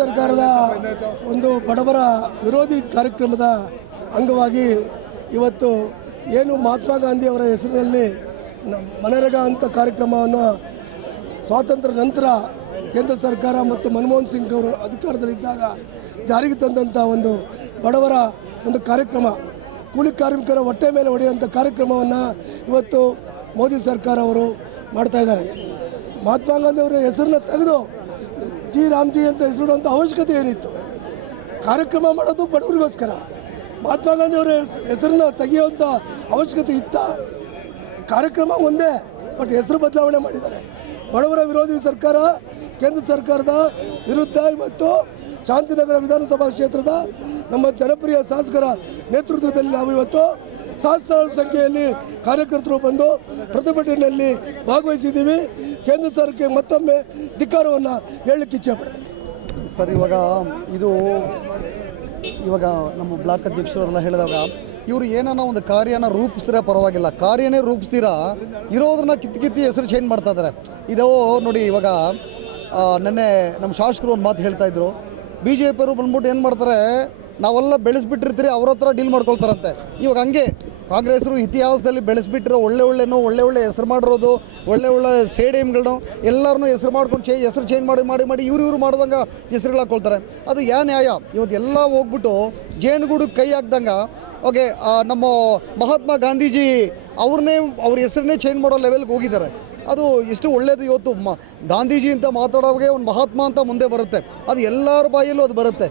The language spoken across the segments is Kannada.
ಸರ್ಕಾರದ ಒಂದು ಬಡವರ ವಿರೋಧಿ ಕಾರ್ಯಕ್ರಮದ ಅಂಗವಾಗಿ ಇವತ್ತು ಏನು ಮಹಾತ್ಮ ಗಾಂಧಿಯವರ ಹೆಸರಿನಲ್ಲಿ ಮನರೇಗಾ ಅಂತ ಕಾರ್ಯಕ್ರಮವನ್ನು ಸ್ವಾತಂತ್ರ್ಯ ನಂತರ ಕೇಂದ್ರ ಸರ್ಕಾರ ಮತ್ತು ಮನಮೋಹನ್ ಸಿಂಗ್ ಅವರು ಅಧಿಕಾರದಲ್ಲಿದ್ದಾಗ ಜಾರಿಗೆ ತಂದಂಥ ಒಂದು ಬಡವರ ಒಂದು ಕಾರ್ಯಕ್ರಮ, ಕೂಲಿ ಕಾರ್ಮಿಕರ ಹೊಟ್ಟೆ ಮೇಲೆ ಹೊಡೆಯುವಂಥ ಕಾರ್ಯಕ್ರಮವನ್ನು ಇವತ್ತು ಮೋದಿ ಸರ್ಕಾರ ಅವರು ಮಾಡ್ತಾಯಿದ್ದಾರೆ. ಮಹಾತ್ಮ ಗಾಂಧಿಯವರ ಹೆಸರನ್ನ ತೆಗೆದು ಜಿ ರಾಮ್ಜಿ ಅಂತ ಹೆಸರಿಡುವಂಥ ಅವಶ್ಯಕತೆ ಏನಿತ್ತು? ಕಾರ್ಯಕ್ರಮ ಮಾಡೋದು ಬಡವರಿಗೋಸ್ಕರ. ಮಹಾತ್ಮ ಗಾಂಧಿಯವರ ಹೆಸರನ್ನ ತೆಗೆಯುವಂಥ ಅವಶ್ಯಕತೆ ಇತ್ತ? ಕಾರ್ಯಕ್ರಮ ಒಂದೇ, ಬಟ್ ಹೆಸರು ಬದಲಾವಣೆ ಮಾಡಿದ್ದಾರೆ. ಬಡವರ ವಿರೋಧಿ ಸರ್ಕಾರ ಕೇಂದ್ರ ಸರ್ಕಾರದ ವಿರುದ್ಧ ಇವತ್ತು ಶಾಂತಿನಗರ ವಿಧಾನಸಭಾ ಕ್ಷೇತ್ರದ ನಮ್ಮ ಜನಪ್ರಿಯ ಶಾಸಕರ ನೇತೃತ್ವದಲ್ಲಿ ನಾವು ಇವತ್ತು ಸಹಸ್ರಾರು ಸಂಖ್ಯೆಯಲ್ಲಿ ಕಾರ್ಯಕರ್ತರು ಬಂದು ಪ್ರತಿಭಟನೆಯಲ್ಲಿ ಭಾಗವಹಿಸಿದ್ದೀವಿ. ಕೇಂದ್ರ ಸರ್ಕಾರಕ್ಕೆ ಮತ್ತೊಮ್ಮೆ ಧಿಕ್ಕಾರವನ್ನು ಹೇಳಲಿಕ್ಕೆ ಇಚ್ಛೆಪಡ್ತೀನಿ. ಸರ್, ಇವಾಗ ನಮ್ಮ ಬ್ಲಾಕ್ ಅಧ್ಯಕ್ಷರು ಅದೆಲ್ಲ ಹೇಳಿದಾಗ ಇವರು ಏನಾನ ಒಂದು ಕಾರ್ಯನ ರೂಪಿಸ್ತೀರಾ ಪರವಾಗಿಲ್ಲ, ಕಾರ್ಯನೇ ರೂಪಿಸ್ತೀರಾ ಇರೋದ್ರನ್ನ ಕಿತ್ತಿ ಹೆಸರು ಚೇಂಜ್ ಮಾಡ್ತಾ ಇದ್ದಾರೆ. ಇದು ನೋಡಿ, ಇವಾಗ ನೆನ್ನೆ ನಮ್ಮ ಶಾಸಕರು ಒಂದು ಮಾತು ಹೇಳ್ತಾಯಿದ್ರು, BJP ಅವರು ಬಂದ್ಬಿಟ್ಟು ಏನು ಮಾಡ್ತಾರೆ, ನಾವೆಲ್ಲ ಬೆಳೆಸ್ಬಿಟ್ಟಿರ್ತೀರಿ, ಅವ್ರ ಹತ್ರ ಡೀಲ್ ಮಾಡ್ಕೊಳ್ತಾರಂತೆ. ಇವಾಗ ಹಂಗೆ ಕಾಂಗ್ರೆಸ್ರು ಇತಿಹಾಸದಲ್ಲಿ ಬೆಳೆಸ್ಬಿಟ್ಟಿರೋ ಒಳ್ಳೆ ಹೆಸರು ಮಾಡಿರೋದು, ಒಳ್ಳೆ ಸ್ಟೇಡಿಯಮ್ಗಳನ್ನೂ ಎಲ್ಲರನ್ನೂ ಹೆಸರು ಮಾಡ್ಕೊಂಡು ಹೆಸರು ಚೇಂಜ್ ಮಾಡಿ ಇವ್ರು ಮಾಡ್ದಂಗೆ ಹೆಸರುಗಳು ಹಾಕ್ಕೊಳ್ತಾರೆ. ಅದು ಯಾ ನ್ಯಾಯ? ಇವತ್ತು ಎಲ್ಲ ಹೋಗ್ಬಿಟ್ಟು ಜೇನುಗೂಡಿಗೆ ಕೈ ಹಾಕ್ದಂಗೆ ಓಕೆ ನಮ್ಮ ಮಹಾತ್ಮ ಗಾಂಧೀಜಿ ಅವ್ರ ಹೆಸರನ್ನೇ ಚೇಂಜ್ ಮಾಡೋ ಲೆವೆಲ್ಗೆ ಹೋಗಿದ್ದಾರೆ. ಅದು ಎಷ್ಟು ಒಳ್ಳೆಯದು. ಇವತ್ತು ಗಾಂಧೀಜಿ ಅಂತ ಮಾತಾಡೋವಾಗೆ ಒಂದು ಮಹಾತ್ಮ ಅಂತ ಮುಂದೆ ಬರುತ್ತೆ, ಅದು ಎಲ್ಲರ ಬಾಯಲ್ಲೂ ಅದು ಬರುತ್ತೆ.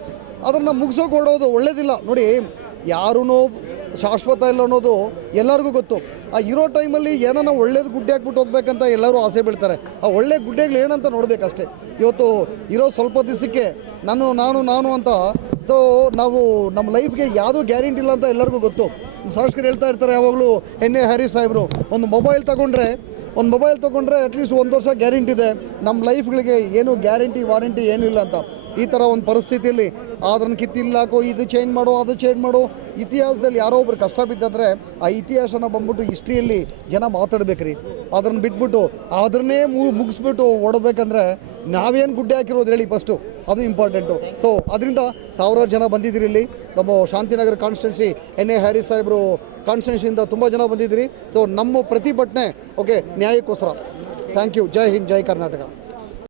ಅದನ್ನು ಮುಗಿಸೋಕೆ ಹೊಡೋದು ಒಳ್ಳೇದಿಲ್ಲ. ನೋಡಿ, ಯಾರೂ ಶಾಶ್ವತ ಇಲ್ಲ ಅನ್ನೋದು ಎಲ್ಲರಿಗೂ ಗೊತ್ತು. ಆ ಇರೋ ಟೈಮಲ್ಲಿ ಏನೋ ಒಳ್ಳೇದು ಗುಡ್ಡೆ ಹಾಕ್ಬಿಟ್ಟು ಹೋಗ್ಬೇಕಂತ ಎಲ್ಲರೂ ಆಸೆ ಬೀಳ್ತಾರೆ. ಆ ಒಳ್ಳೆ ಗುಡ್ಡೆಗಳು ಏನಂತ ನೋಡಬೇಕಷ್ಟೇ. ಇವತ್ತು ಇರೋ ಸ್ವಲ್ಪ ದಿವಸಕ್ಕೆ ನಾನು ಅಂತ ಸೊ ನಾವು ನಮ್ಮ ಲೈಫ್ಗೆ ಯಾವುದೂ ಗ್ಯಾರಂಟಿ ಇಲ್ಲ ಅಂತ ಎಲ್ಲರಿಗೂ ಗೊತ್ತು. ಶಾಸಕರು ಹೇಳ್ತಾ ಇರ್ತಾರೆ ಯಾವಾಗಲೂ, ಎನ್.ಎ. ಹ್ಯಾರಿಸ್ ಸಾಹೇಬರು, ಒಂದು ಮೊಬೈಲ್ ತೊಗೊಂಡ್ರೆ ಅಟ್ಲೀಸ್ಟ್ 1 ವರ್ಷ ಗ್ಯಾರಂಟಿ ಇದೆ. ನಮ್ಮ ಲೈಫ್ಗಳಿಗೆ ಏನು ಗ್ಯಾರಂಟಿ ವಾರಂಟಿ ಏನೂ ಇಲ್ಲ ಅಂತ. ಈ ಥರ ಒಂದು ಪರಿಸ್ಥಿತಿಯಲ್ಲಿ ಅದನ್ನು ಕಿತ್ತಿಲ್ಲಾಕೋ, ಇದು ಚೇಂಜ್ ಮಾಡೋ, ಅದು ಚೇಂಜ್ ಮಾಡೋ. ಇತಿಹಾಸದಲ್ಲಿ ಯಾರೋ ಒಬ್ರು ಕಷ್ಟ ಬಿದ್ದಿದ್ರೆ ಆ ಇತಿಹಾಸನ ಬಂದ್ಬಿಟ್ಟು ಹಿಸ್ಟ್ರಿಯಲ್ಲಿ ಜನ ಮಾತಾಡ್ಬೇಕ್ರಿ. ಅದನ್ನು ಬಿಟ್ಬಿಟ್ಟು ಅದನ್ನೇ ಮುಗಿಸ್ಬಿಟ್ಟು ಓಡಬೇಕಂದ್ರೆ ನಾವೇನು ಗುಡ್ಡೆ ಹಾಕಿರೋದು ಹೇಳಿ ಫಸ್ಟು, ಅದು ಇಂಪಾರ್ಟೆಂಟು. ಸೊ ಅದರಿಂದ 1000 ಜನ ಬಂದಿದ್ದೀರಿ ಇಲ್ಲಿ ನಮ್ಮ ಶಾಂತಿನಗರ ಕಾನ್ಸ್ಟಿಟ್ಯೂನ್ಸಿ ಎನ್.ಎ. ಹ್ಯಾರಿಸ್ ಸಾಹೇಬರು ಕಾನ್ಸ್ಟಿಟ್ಯೂನ್ಸಿಯಿಂದ ತುಂಬ ಜನ ಬಂದಿದ್ದೀರಿ. ಸೊ ನಮ್ಮ ಪ್ರತಿಭಟನೆ ಓಕೆ ನ್ಯಾಯಕ್ಕೋಸ್ಕರ. Thank you. ಜೈ ಹಿಂದ್, ಜೈ ಕರ್ನಾಟಕ.